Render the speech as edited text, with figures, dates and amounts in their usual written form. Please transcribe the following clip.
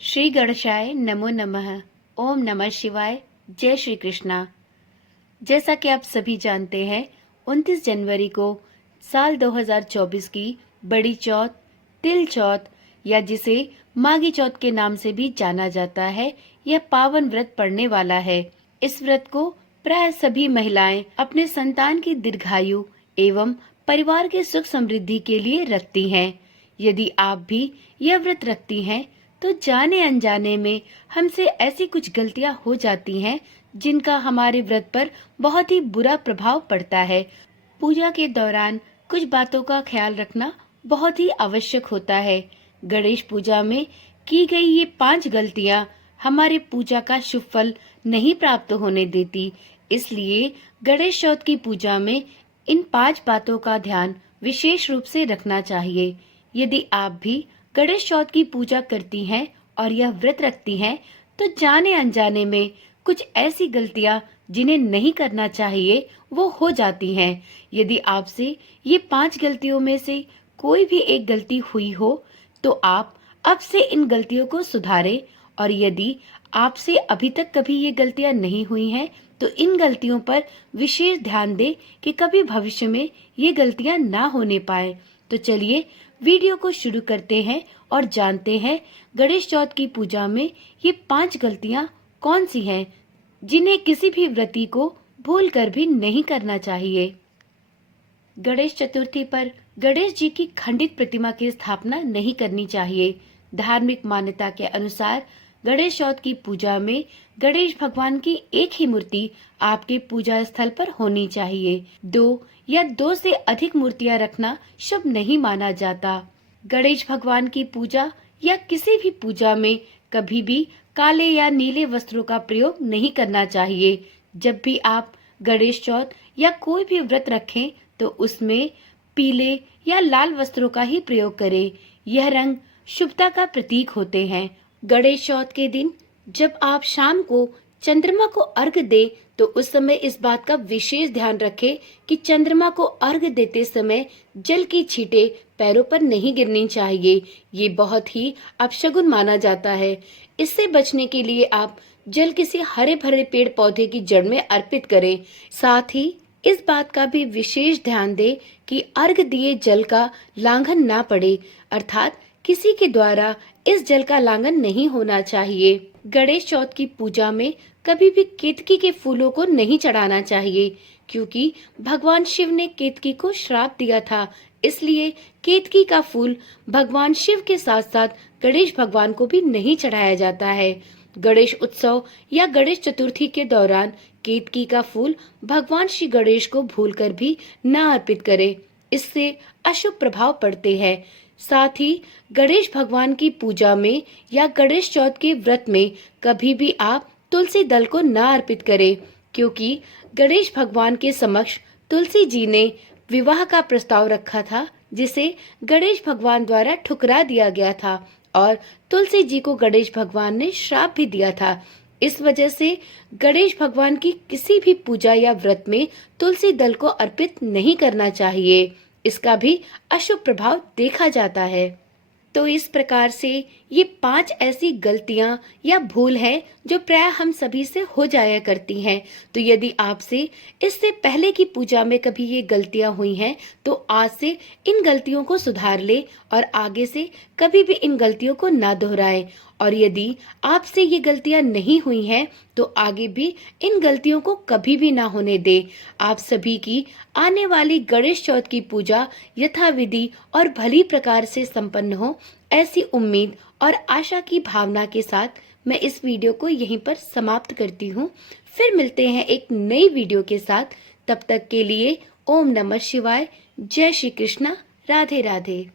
श्री गणेशाय नमो नमः। ओम नमः शिवाय। जय श्री कृष्णा। जैसा कि आप सभी जानते हैं, 29 जनवरी को साल 2024 की बड़ी चौथ, तिल चौथ या जिसे माघी चौथ के नाम से भी जाना जाता है, यह पावन व्रत पड़ने वाला है। इस व्रत को प्राय सभी महिलाएं अपने संतान की दीर्घायु एवं परिवार के सुख समृद्धि के लिए रखती हैं। यदि आप भी यह व्रत रखती हैं, तो जाने अनजाने में हमसे ऐसी कुछ गलतियां हो जाती हैं जिनका हमारे व्रत पर बहुत ही बुरा प्रभाव पड़ता है। पूजा के दौरान कुछ बातों का ख्याल रखना बहुत ही आवश्यक होता है। गणेश पूजा में की गई ये 5 गलतियां हमारे पूजा का शुभ फल नहीं प्राप्त होने देती। इसलिए गणेश चौथ की पूजा में इन 5 बातों का ध्यान विशेष रूप से रखना चाहिए। यदि आप भी गणेश चौथ की पूजा करती हैं और यह व्रत रखती हैं, तो जाने अनजाने में कुछ ऐसी गलतियां जिन्हें नहीं करना चाहिए वो हो जाती हैं। यदि आपसे ये 5 गलतियों में से कोई भी एक गलती हुई हो, तो आप अब से इन गलतियों को सुधारें। और यदि आपसे अभी तक कभी ये गलतियां नहीं हुई हैं, तो इन गलतियों पर विशेष ध्यान दें कि कभी भविष्य में ये गलतियां ना होने पाए। तो चलिए वीडियो को शुरू करते हैं और जानते हैं गणेश चौथ की पूजा में ये 5 गलतियां कौन सी हैं जिन्हें किसी भी व्रती को भूल कर भी नहीं करना चाहिए। गणेश चतुर्थी पर गणेश जी की खंडित प्रतिमा की स्थापना नहीं करनी चाहिए। धार्मिक मान्यता के अनुसार गणेश चौथ की पूजा में गणेश भगवान की एक ही मूर्ति आपके पूजा स्थल पर होनी चाहिए। 2 या 2 से अधिक मूर्तियां रखना शुभ नहीं माना जाता। गणेश भगवान की पूजा या किसी भी पूजा में कभी भी काले या नीले वस्त्रों का प्रयोग नहीं करना चाहिए। जब भी आप गणेश चौथ या कोई भी व्रत रखें, तो उसमें पीले या लाल वस्त्रों का ही प्रयोग करें। यह रंग शुभता का प्रतीक होते हैं। गणेश चौथ के दिन जब आप शाम को चंद्रमा को अर्घ दें, तो उस समय इस बात का विशेष ध्यान रखें कि चंद्रमा को अर्घ देते समय जल की छींटें पैरों पर नहीं गिरनी चाहिए। ये बहुत ही अपशगुन माना जाता है। इससे बचने के लिए आप जल किसी हरे भरे पेड़ पौधे की जड़ में अर्पित करें। साथ ही इस बात का भी विशेष ध्यान दें कि अर्घ दिए जल का लांघन ना पड़े, अर्थात किसी के द्वारा इस जल का लांघन नहीं होना चाहिए। गणेश चौथ की पूजा में कभी भी केतकी के फूलों को नहीं चढ़ाना चाहिए, क्योंकि भगवान शिव ने केतकी को श्राप दिया था। इसलिए केतकी का फूल भगवान शिव के साथ साथ गणेश भगवान को भी नहीं चढ़ाया जाता है। गणेश उत्सव या गणेश चतुर्थी के दौरान केतकी का फूल भगवान श्री गणेश को भूलकर भी न अर्पित करें, इससे अशुभ प्रभाव पड़ते हैं। साथ ही गणेश भगवान की पूजा में या गणेश चौथ के व्रत में कभी भी आप तुलसी दल को न अर्पित करें, क्योंकि गणेश भगवान के समक्ष तुलसी जी ने विवाह का प्रस्ताव रखा था, जिसे गणेश भगवान द्वारा ठुकरा दिया गया था और तुलसी जी को गणेश भगवान ने श्राप भी दिया था। इस वजह से गणेश भगवान की किसी भी पूजा या व्रत में तुलसी दल को अर्पित नहीं करना चाहिए। इसका भी अशुभ प्रभाव देखा जाता है। तो इस प्रकार से ये 5 ऐसी गलतियां या भूल हैं जो प्राय हम सभी से हो जाया करती हैं। तो यदि आपसे इससे पहले की पूजा में कभी ये गलतियां हुई हैं, तो आज से इन गलतियों को सुधार ले और आगे से कभी भी इन गलतियों को ना दोहराएं। और यदि आपसे ये गलतियां नहीं हुई हैं, तो आगे भी इन गलतियों को कभी भी ना होने दें। आप सभी की आने वाली गणेश चौथ की पूजा यथाविधि और भली प्रकार से संपन्न हो, ऐसी उम्मीद और आशा की भावना के साथ मैं इस वीडियो को यहीं पर समाप्त करती हूँ। फिर मिलते हैं एक नई वीडियो के साथ। तब तक के लिए ओम नमः शिवाय। जय श्री कृष्णा। राधे राधे।